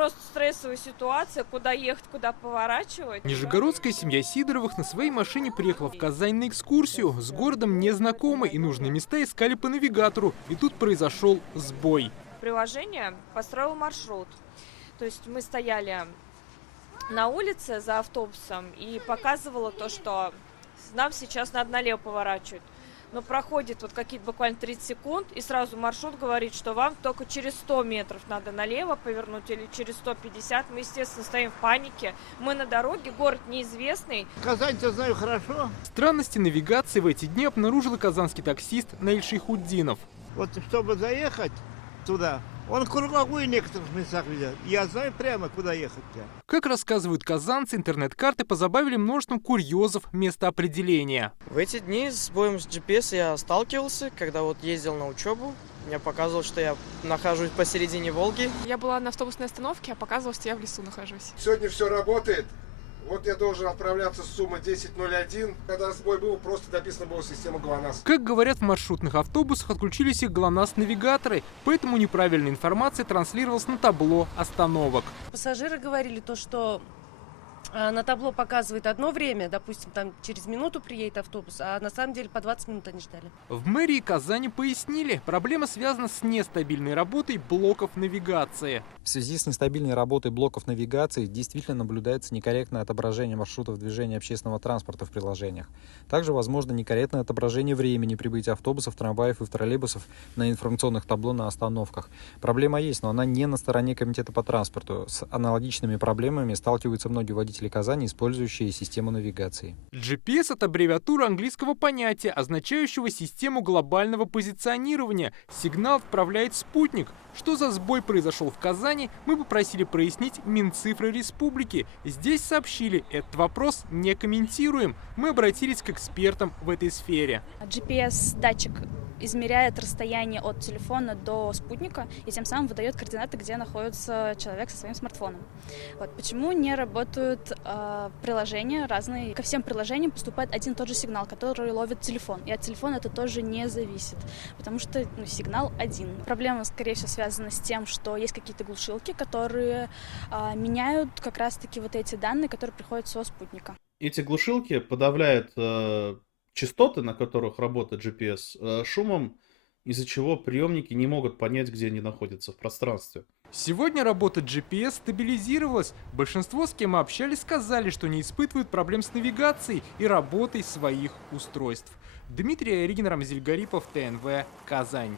просто стрессовая ситуация, куда ехать, куда поворачивать. Нижегородская семья Сидоровых на своей машине приехала в Казань на экскурсию. С городом незнакомы и нужные места искали по навигатору. И тут произошел сбой. Приложение построило маршрут. То есть мы стояли на улице за автобусом и показывало то, что нам сейчас надо налево поворачивать. Но проходит вот какие-то буквально 30 секунд, и сразу маршрут говорит, что вам только через 100 метров надо налево повернуть или через 150. Мы, естественно, стоим в панике. Мы на дороге, город неизвестный. Казань-то знаю хорошо. Странности навигации в эти дни обнаружил и казанский таксист Наиль Шейхутдинов. Вот чтобы заехать туда, он круговую в некоторых местах ведет. Я знаю прямо, куда ехать-то. Как рассказывают казанцы, интернет-карты позабавили множеством курьезов местоопределения. В эти дни с сбоем с GPS я сталкивался, когда вот ездил на учебу. Мне показывал, что я нахожусь посередине Волги. Я была на автобусной остановке, а показывала, что я в лесу нахожусь. Сегодня все работает. Вот я должен отправляться с суммы 10.01. Когда сбой был, просто написано было система ГЛОНАСС. Как говорят, в маршрутных автобусах отключились их ГЛОНАСС-навигаторы, поэтому неправильная информация транслировалась на табло остановок. Пассажиры говорили то, что на табло показывает одно время, допустим, там через минуту приедет автобус, а на самом деле по 20 минут они ждали. В мэрии Казани пояснили, проблема связана с нестабильной работой блоков навигации. В связи с нестабильной работой блоков навигации действительно наблюдается некорректное отображение маршрутов движения общественного транспорта в приложениях. Также возможно некорректное отображение времени прибытия автобусов, трамваев и троллейбусов на информационных табло на остановках. Проблема есть, но она не на стороне комитета по транспорту. С аналогичными проблемами сталкиваются многие водители Казани, использующие систему навигации. GPS – это аббревиатура английского понятия, означающего систему глобального позиционирования. Сигнал отправляет спутник. Что за сбой произошел в Казани, мы попросили прояснить Минцифры Республики. Здесь сообщили, этот вопрос не комментируем. Мы обратились к экспертам в этой сфере. GPS-датчик измеряет расстояние от телефона до спутника и тем самым выдает координаты, где находится человек со своим смартфоном. Вот. Почему не работают приложения разные? Ко всем приложениям поступает один и тот же сигнал, который ловит телефон. И от телефона это тоже не зависит, потому что сигнал один. Проблема, скорее всего, связана с тем, что есть какие-то глушилки, которые меняют как раз-таки вот эти данные, которые приходят со спутника. Эти глушилки подавляют частоты, на которых работает GPS, шумом, из-за чего приемники не могут понять, где они находятся в пространстве. Сегодня работа GPS стабилизировалась. Большинство, с кем мы общались, сказали, что не испытывают проблем с навигацией и работой своих устройств. Дмитрий Айригин, Рамзиль Гарипов, ТНВ, Казань.